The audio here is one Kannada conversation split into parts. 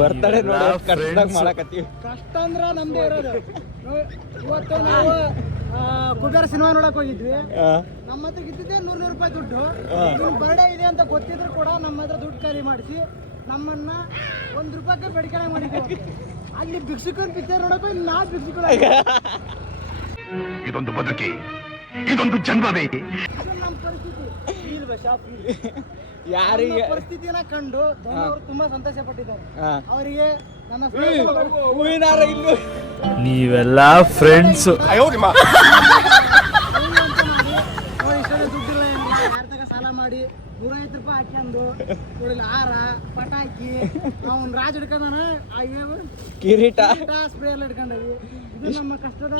ಬರ್ತಡೆ ಕಷ್ಟದಾಗ ಮಾಡಕತ್ತೀವಿ. ಕಷ್ಟ ಅಂದ್ರ ನಮ್ದೇ ಇರೋದು. ಇವತ್ತು ನಾವು ಕುಬೇರ ಸಿನಿಮಾ ನೋಡಕ್ ಹೋಗಿದ್ವಿ. ನಮ್ಮ ಹತ್ರ ಇದ್ದಿದ್ದೆ 100 ರೂಪಾಯಿ ದುಡ್ಡು. ನಿಮ್ ಬರ್ಡೇ ಇದೆ ಅಂತ ಗೊತ್ತಿದ್ರು ಕೂಡ ನಮ್ಮ ಹತ್ರ ದುಡ್ಡು ಖಾಲಿ ಮಾಡಿಸಿ ನಮ್ಮನ್ನ ₹1 ಬೇಡಿಕೆ ಮಾಡಿದ್ವಿ. ಅಲ್ಲಿ ಭಿಕ್ಷುಕನ್ ಪಿಕ್ಚರ್ ನೋಡಕ್ ಹೋಗಿ ನಾ ಭಿಕ್ಷುಕ. ಇದೊಂದು ಬದುಕಿ, ಇದೊಂದು ಜನ್ಮವೇ. ನಮ್ಮ ಪರಿಸ್ಥಿತಿ ಯಾರಿಗೆ ಪರಿಸ್ಥಿತಿಯನ್ನ ಕಂಡು ಅವರು ತುಂಬಾ ಸಂತೋಷ ಪಟ್ಟಿದ್ದಾರೆ. ಅವರಿಗೆ ನನ್ನ ಹೂವಿನಾರ ಇನ್ನು ನೀವೆಲ್ಲ ಫ್ರೆಂಡ್ಸ್. ದುಡ್ಡಿಲ್ಲ ಯಾರ ತಗ ಸಾಲ ಮಾಡಿ ₹150 ಹಾಕ್ಯಂದು ಹಾರ ಪಟಾಕಿ ಅವ್ನು ರಾಜ್ ಹಿಡ್ಕೊಂಡಾನ ಕಿರೀಟ ಸ್ಪ್ರೇ ಎಲ್ಲ ಹಿಡ್ಕೊಂಡವಿ. ಇದು ನಮ್ಮ ಕಷ್ಟದ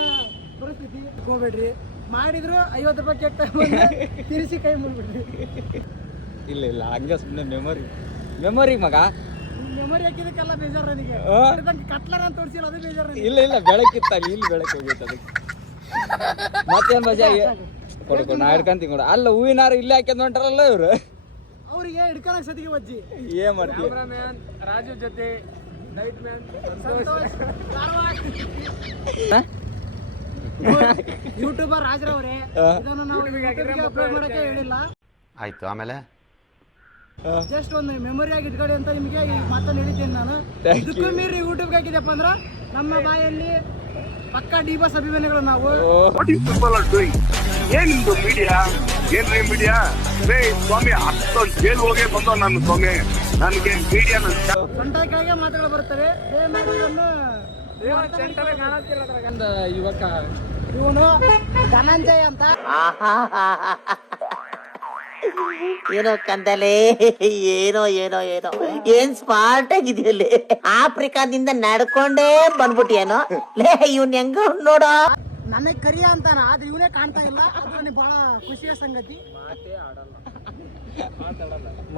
ಪರಿಸ್ಥಿತಿ. ಹೋಗ್ಬೇಡ್ರಿ, ಮಾಡಿದ್ರು ₹50 ಕೇಕ್ ತಗೊಂಡು ತಿರ್ಸಿ ಕೈ ಮುಗಿಬಿಡ್ರಿ. ಇಲ್ಲ ಹಂಗೆ ಸುಮ್ಮನೆ ಮೆಮೊರಿ ಮಗ. ಮೆಮೊರಿ ಹಾಕಿದಕ್ಕೆಲ್ಲ ಬೇಜಾರು ನನಗೆ. ಕಟ್ಲರ್ ಅಂತ ತೋರಿಸಿಲ್ಲ, ಅದು ಬೇಜಾರು. ಇಲ್ಲ ಬೆಳಕಿತ್ತ ಇಲ್ಲಿ ಬೆಳಕು ಹೋಗೈತೆ ಅದಕ್ಕೆ. ಮತ್ತೇನ್ ಮಜಾ ಕೊಡ್ಕೊಂಡು ನಾ ಹಿಡ್ಕಂತೀನಿ ಕೊಡ. ಅಲ್ಲ ಹೂವಿನಾರ ಇಲ್ಲೇ ಹಾಕ್ಯಂದ್ ಹೊಂಟಾರಲ್ಲ ಇವ್ರು. ಅವ್ರಿಗೆ ಹಿಡ್ಕೊಳಕ್ ಸತಿಗೆ ವಜ್ಜಿ. ಏನ್ ಮಾಡ್ತೀವಿ? ರಾಜು ಜೊತೆ ಯೂಟ್ಯೂಬರ್ ರಾಜ್ರವ್ರೆ, ಇದನ್ನು ನಾವು ಅಪ್ಲೋಡ್ ಮಾಡಕ್ಕೆ ಹೇಳಿಲ್ಲ. ಆಯ್ತು, ಆಮೇಲೆ ಜಸ್ಟ್ ಒಂದು ಮೆಮೊರಿ ಆಗಿ ಇಟ್ಕೊಳ್ಳಿ ಅಂತ ನಿಮಗೆ ಮಾತನ್ನು ಹೇಳಿದ್ದೇನೆ ನಾನು. ಇದಕ್ಕೂ ಮೀರಿ ಯೂಟ್ಯೂಬ್ಗೆ ಹಾಕಿದೆಪ್ಪ ಅಂದ್ರ ನಮ್ಮ ಬಾಯಲ್ಲಿ ಪಕ್ಕಾ ಡಿ-ಬಾಸ್ ಅಭಿಮಾನಿಗಳು ನಾವು. ಏನಿದು ಮೀಡಿಯಾ? ಏನ್ರಿ ಮೀಡಿಯಾ? ಸ್ವಾಮಿ ಅಷ್ಟು ಜೈಲ್ ಹೋಗಿ ಬಂದೋ ನಾನು ಸ್ವಾಮಿ. ನನಗೆ ಮೀಡಿಯಾ ಸೊಂಟ ಕೆಳಗೆ ಮಾತುಗಳು ಬರುತ್ತವೆ. ಯುವಕ ಇವನು ಧನಂಜಯ ಅಂತ. ಏನೋ ಕಂದಲೆ, ಏನೋ ಏನೋ ಏನೋ ಏನ್ ಸ್ಮಾರ್ಟ್ ಆಗಿದೆಯಲ್ಲಿ. ಆಫ್ರಿಕಾದಿಂದ ನಡ್ಕೊಂಡೇ ಬಂದ್ಬಿಟ್ಟಿಯೇನೋ ಲೇ. ಇವ್ನ ಹೆಂಗ ನೋಡೋ, ನನಗ್ ಕರಿಯ ಅಂತಾನ, ಆದ್ರೆ ಇವನೇ ಕಾಣ್ತಾ ಇಲ್ಲ. ಅದು ನನಗೆ ಬಹಳ ಖುಷಿಯ ಸಂಗತಿ.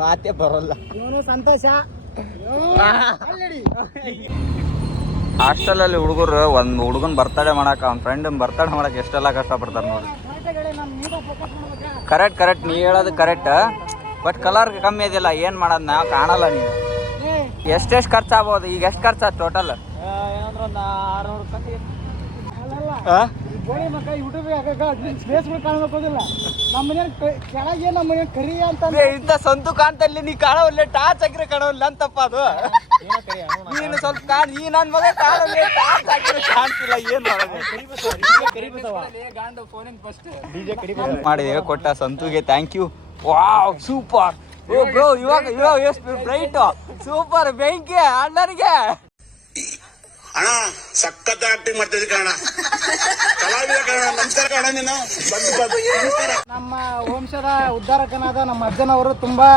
ಮಾತೇ ಬರಲ್ಲ. ಇವನು ಸಂತೋಷ. ಹಾಸ್ಟೆಲ್ ಅಲ್ಲಿ ಹುಡುಗರು ಒಂದ್ ಹುಡುಗನ್ ಬರ್ತಡೇ ಮಾಡಕ್, ಅವ್ನ ಫ್ರೆಂಡ್ ಬರ್ತಡೇ ಮಾಡಕ್ ಎಷ್ಟೆಲ್ಲ ಕಷ್ಟ ಪಡ್ತಾರ ನೋಡಿ. ಕರೆಕ್ಟ್ ನೀ ಹೇಳೋದು ಕರೆಕ್ಟ್. ಬಟ್ ಕಲರ್ ಕಮ್ಮಿ ಇದೆಯಲ್ಲ, ಏನ್ ಮಾಡೋದ್ ನಾವು ಕಾಣಲ್ಲ. ನೀವು ಎಷ್ಟೆಷ್ಟು ಖರ್ಚಾಗ್ಬೋದು? ಈಗ ಎಷ್ಟು ಖರ್ಚಾದ ಟೋಟಲ್? ಇಂಥ ಸಂತು ಕಾಣ್ತಲ್ಲಿ ನೀ ಕಾಣವಲ್ಲ, ಟಾರ್ಚ್ ಹಾಕಿದ್ರೆ ಕಾಣವಲ್ಲ ಅಂತಪ್ಪ ಅದು. ನೀನು ಸ್ವಲ್ಪ ಕಾಣ್, ಈ ನನ್ ಮಗ ಕಾಣಲ್ಲ, ಟಾರ್ಚ್ ಹಾಕಿದ್ರೆ ಕಾಣ್ತಿಲ್ಲ. ಏನ್ ಮಾಡಿ ಕೊಟ್ಟ ಸಂತುಗೆ thank you. Wow super. Oh bro, ಇವಾಗ ಎಷ್ಟು ಬ್ರೈಟ್, ಸೂಪರ್. ಬೆಂಕಿ ಅಣ್ಣನಿಗೆ ಅಣ್ಣ, ಸಖತ್ ಆಕ್ಟಿಂಗ್ ಮಾಡ್ತಿದ್ದೆ ಕಣ, ಕಲಾವಿದ ಕಣ. ನಮಸ್ಕಾರ ಕಣ. ನೀನು ನಮ್ಮ ವಂಶದ ಉದ್ಧಾರಕನಾದ ನಮ್ಮ ಅಜ್ಜನವರು ತುಂಬಾ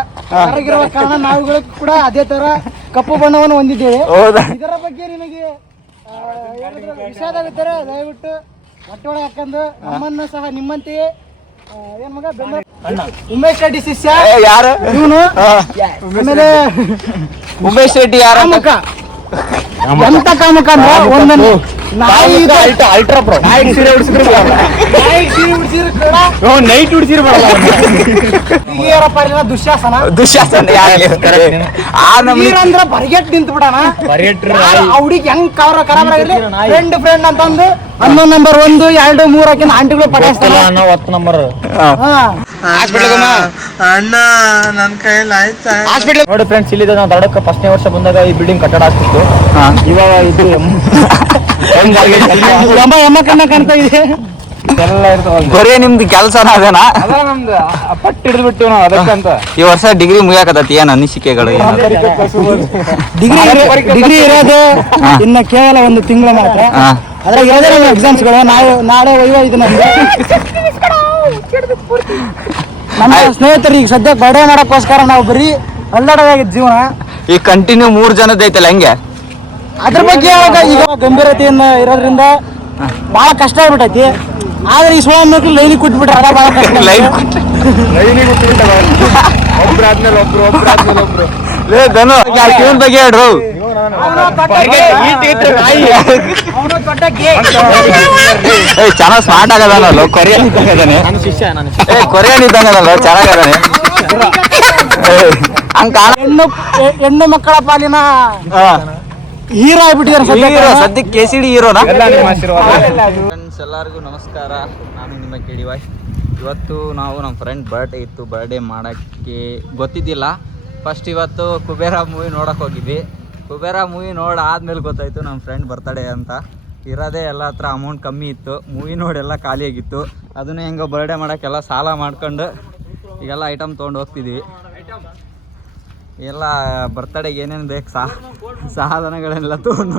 ಆರೋಗ್ಯವಿರುವ ಕಾರಣ ನಾವುಗಳು ಕೂಡ ಅದೇ ತರ ಕಪ್ಪು ಬಣ್ಣವನ್ನು ಹೊಂದಿದ್ದೇವೆ. ಇದರ ಬಗ್ಗೆ ನಿಮಗೆ ವಿಷಾದವಿದ್ದರೆ ದಯವಿಟ್ಟು ಹೊಟ್ಟೆಯೊಳಗೆ ಹಾಕೊಂಡು ನಮ್ಮನ್ನ ಸಹ ನಿಮ್ಮಂತೆಯೇ ಏನ್ ಮಗ ಉಮೇಶ್ ರೆಡ್ಡಿ ಶಿಷ್ಯ ಯಾರು ಇವನು. ಆಮೇಲೆ ಉಮೇಶ್ ರೆಡ್ಡಿ ಯಾರ ಎಂತ ಕಾಮಕ ಅಂದ್ರೆ ಅಲ್ಟ್ರಾ ಪ್ರೋ ನೈಟ್ ಸೀರೆ ದುಶ್ಯಾಸನ ಅಂದ್ರೆ ಬರಿಗೆಟ್ ನಿಂತು ಬಿಡಣ. ಹುಡುಗಿ ಹೆಂಗ್ ಖರಾಬ್ ಆಗಿರ್ಲಿ, ಫ್ರೆಂಡ್ ಅಂತಂದು 11 ನಂಬರ್ 1 2 3 ಹಾಕಿನ ಆಂಟಿಗಳು ಪಟಾಯಿಸ್ತಾರ. 10 ನಂಬರ್ ಅಣ್ಣ ನನ್ ಕೈಯಲ್ಲಿ ಆಯ್ತಾ? ನೋಡಿ ಫ್ರೆಂಡ್ಸ್, ಇಲ್ಲಿದೆ ನಾವು ದಡಕ್ಕೆ 1ನೇ ವರ್ಷ ಬಂದಾಗ ಈ ಬಿಲ್ಡಿಂಗ್ ಕಟ್ಟಡ ಆಗ್ತಿತ್ತು. ಇವಾಗ ಇದು ಎಮ್ಮ ಕಣ್ಣ ಕಾಣ್ತಾ ಇದೆ. ಬರೀ ನಿಮ್ದು ಕೆಲಸನ ಅದೇನಾ? ನಮ್ದು ಪಟ್ಟು ಹಿಡಿದ್ಬಿಟ್ಟು ನಾವು ಅದಕ್ಕಂತ. ಈ ವರ್ಷ ಡಿಗ್ರಿ ಮುಗಿಯಾಕತ್ತೈತಿ. ಏನ್ ಅನಿಸಿಕೆಗಳು? ಡಿಗ್ರಿ ಇರೋದು ಇನ್ನು ಕೇವಲ 1 ತಿಂಗಳು ಮಾತ್ರ. ಅದ್ರಾಗ ಇರೋದೇ ಎಕ್ಸಾಮ್ಸ್ಗಳು. ನಾಳೆ ಇದು ನಮ್ಮ ಸ್ನೇಹಿತರು ಈಗ ಸದ್ಯಕ್ಕೆ ಬರ್ಡೇ ಮಾಡೋಕ್ಕೋಸ್ಕರ ನಾವು ಬರೀ ಅಲ್ಲಾಡೋದಾಗಿದ್ದ ಜೀವನ. ಈ ಕಂಟಿನ್ಯೂ 3 ಜನದ ಐತಲ್ಲ, ಹೆಂಗೆ? ಅದ್ರ ಬಗ್ಗೆ ಈಗ ಗಂಭೀರತೆಯಿಂದ ಇರೋದ್ರಿಂದ ಬಹಳ ಕಷ್ಟ ಆಗ್ಬಿಟ್ಟೈತಿ. ಆದ್ರೆ ಈ ಸೋಳ ಮಕ್ಕಳು ಲೈನಿಗೆ ಕೊಟ್ಬಿಟ್ರೆ ಅದ ಬಹಳ ಕಷ್ಟ. ಒಬ್ರಾದ್ಮೇಲೆ ಒಬ್ರು ಧನು ಇವನ್ ಬಗ್ಗೆ ಹೇಳ್ರು. ಚೆನ್ನಾಗ್ ಸ್ಮಾರ್ಟ್ ಆಗದಾನಲ್ಲ, ಕೊರಿಯನ್ ಇದ್ದಂಗದಾನೆ. ಕೊರಿಯನ್ ಇದ್ದಂಗದಲ್ಲ, ಚೆನ್ನಾಗದಾನೆ. ಹಂಗ ಹೆಣ್ಣು ಮಕ್ಕಳ ಪಾಲಿನ ಹೀರೋ ಆಗ್ಬಿಟ್ಟಿದ್ದಾರೆ ಸದ್ಯಕ್ಕೆ KCD ಹೀರೋನಾ. ಫ್ರೆಂಡ್ಸ್ ಎಲ್ಲರಿಗೂ ನಮಸ್ಕಾರ, ನಾನು ನಿಮ್ಮ KDY. ಇವತ್ತು ನಾವು ನಮ್ಮ ಫ್ರೆಂಡ್ ಬರ್ಡೇ ಇತ್ತು, ಬರ್ಡೇ ಮಾಡೋಕ್ಕೆ ಗೊತ್ತಿದ್ದಿಲ್ಲ. ಫಸ್ಟ್ ಇವತ್ತು ಕುಬೇರ ಮೂವಿ ನೋಡೋಕೆ ಹೋಗಿದ್ವಿ. ಕುಬೇರ ಮೂವಿ ಆದ್ಮೇಲೆ ಗೊತ್ತಾಯಿತು ನಮ್ಮ ಫ್ರೆಂಡ್ ಬರ್ತಡೇ ಅಂತ. ಇರೋದೇ ಎಲ್ಲ ಹತ್ರ ಅಮೌಂಟ್ ಕಮ್ಮಿ ಇತ್ತು, ಮೂವಿ ನೋಡೆಲ್ಲ ಖಾಲಿಯಾಗಿತ್ತು. ಅದನ್ನೇ ಹೆಂಗೋ ಬರ್ಡೇ ಮಾಡೋಕ್ಕೆಲ್ಲ ಸಾಲ ಮಾಡ್ಕೊಂಡು ಈಗೆಲ್ಲ ಐಟಮ್ ತೊಗೊಂಡು ಹೋಗ್ತಿದ್ವಿ. ಎಲ್ಲ ಬರ್ತಡೆಗೆ ಏನೇನು ಬೇಕು ಸಾಧನಗಳೆಲ್ಲ ತೊಗೊಂಡು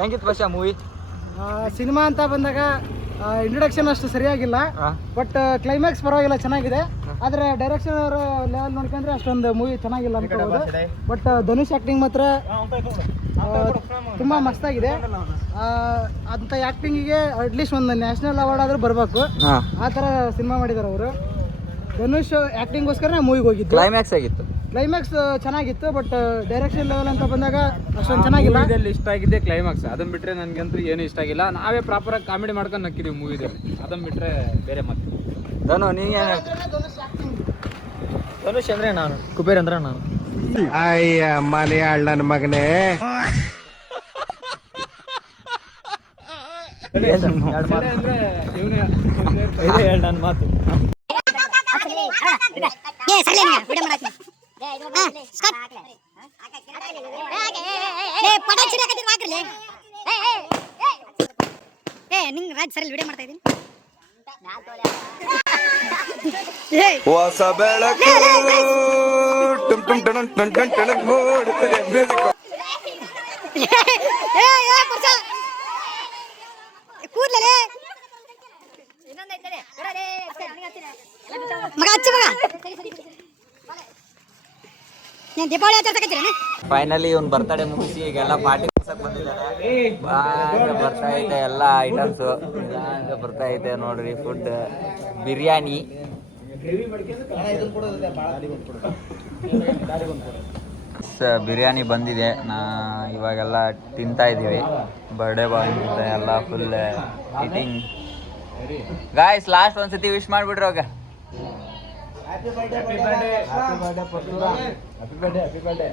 ಹೆಂಗಿತ್ತು ಭಾಷಾ ಮೂವಿ? ಸಿನಿಮಾ ಅಂತ ಬಂದಾಗ ಇಂಟ್ರೊಡಕ್ಷನ್ ಅಷ್ಟು ಸರಿಯಾಗಿಲ್ಲ, ಬಟ್ ಕ್ಲೈಮ್ಯಾಕ್ಸ್ ಪರವಾಗಿಲ್ಲ, ಚೆನ್ನಾಗಿದೆ. ಆದರೆ ಡೈರೆಕ್ಷನ್ ಅವರ ಲೆವೆಲ್ ನೋಡ್ಕೊಂಡ್ರೆ ಅಷ್ಟೊಂದು ಮೂವಿ ಚೆನ್ನಾಗಿಲ್ಲ ಅನ್ಕೋಬೋದು. ಬಟ್ ಧನುಷ್ ಆ್ಯಕ್ಟಿಂಗ್ ಮಾತ್ರ ತುಂಬ ಮಸ್ತಾಗಿದೆ. ಅಂಥ ಆ್ಯಕ್ಟಿಂಗಿಗೆ ಅಟ್ಲೀಸ್ಟ್ ಒಂದು ನ್ಯಾಷನಲ್ ಅವಾರ್ಡ್ ಆದರೂ ಬರಬೇಕು, ಆ ಥರ ಸಿನಿಮಾ ಮಾಡಿದ್ದಾರೆ ಅವರು. ಧನುಷ್ ಆ್ಯಕ್ಟಿಂಗ್ಗೋಸ್ಕರ ಮೂವಿಗೆ ಹೋಗಿದ್ದು. ಕ್ಲೈಮ್ಯಾಕ್ಸ್ ಆಗಿತ್ತು, ಕ್ಲೈಮ್ಯಾಕ್ಸ್ ಚೆನ್ನಾಗಿತ್ತು, ಬಟ್ ಡೈರೆಕ್ಷನ್ ಲೆವೆಲ್ ಅಂತ ಬಂದಾಗ ಅಷ್ಟೊಂದು ಚೆನ್ನಾಗಿಲ್ಲ. ಇಷ್ಟ ಆಗಿದ್ದೆ ಕ್ಲೈಮ್ಯಾಕ್ಸ್, ಅದನ್ನ ಬಿಟ್ರೆ ನನಗಂತೂ ಏನು ಇಷ್ಟ ಆಗಿಲ್ಲ. ನಾವೇ ಪ್ರಾಪರಾಗಿ ಕಾಮಿಡಿ ಮಾಡ್ಕೊಂಡು ನಕ್ಕಿದೀವಿ ಮೂವಿದಲ್ಲಿ, ಅದನ್ನ ಬಿಟ್ರೆ ಬೇರೆ ಮತ್ತೆ. ಧನು ನೀನು ಧನುಷ್ ಅಂದ್ರೆ ನಾನು, ಕುಬೇರ್ ಅಂದ್ರೆ ನಾನು. ಅಯ್ಯ ಮಲಯಾಳ ನನ್ನ ಮಗನೇ. ನನ್ನ ಮಾತು ನಿಂಗ್ ರಾಜ್ ಸರಿ ವಿಡಿಯೋ ಮಾಡ್ತಾ ಇದೀನಿ. ಹೊಸ ಬೆಳಕು ಟುಮ್ ಟುಮ್ ಟಣಂ ಟಣ್ ಟಣ್ ಟಣಂ ಓಡುತ್ತದೆ music. ಕೂದ್ಲೇ ಮಗ ಹಚ್ಚು ಮಗ, ನೀನ್ ದೀಪಾವಳಿ ಆಚರಿಸಕತ್ತೀರೇನ? ಫೈನಲಿ ಇವ್ನು ಬರ್ತಡೇ ಮುಗಿಸಿ ಈಗೆಲ್ಲ ಪಾರ್ಟಿ ಬಂದಿದ್ದಾರೆ. ಬರ್ತಾ ಐತೆ ಎಲ್ಲ ಐಟಮ್ಸು, ಬರ್ತಾ ಐತೆ ನೋಡ್ರಿ. ಫುಡ್ ಬಿರಿಯಾನಿ, ಬಿರಿಯಾನಿ ಬಂದಿದೆ. ಇವಾಗೆಲ್ಲ ತಿಂತಾ ಇದ್ದೀವಿ. ಬರ್ಡೇ ಬಾಯ್ ಎಲ್ಲ ಫುಲ್ ಈಟಿಂಗ್. ಗಾಯ್ಸ್ ಲಾಸ್ಟ್ ಒಂದ್ಸತಿ ವಿಶ್ ಮಾಡಿಬಿಡ್ರಿ ಹೋಗ. Happy birthday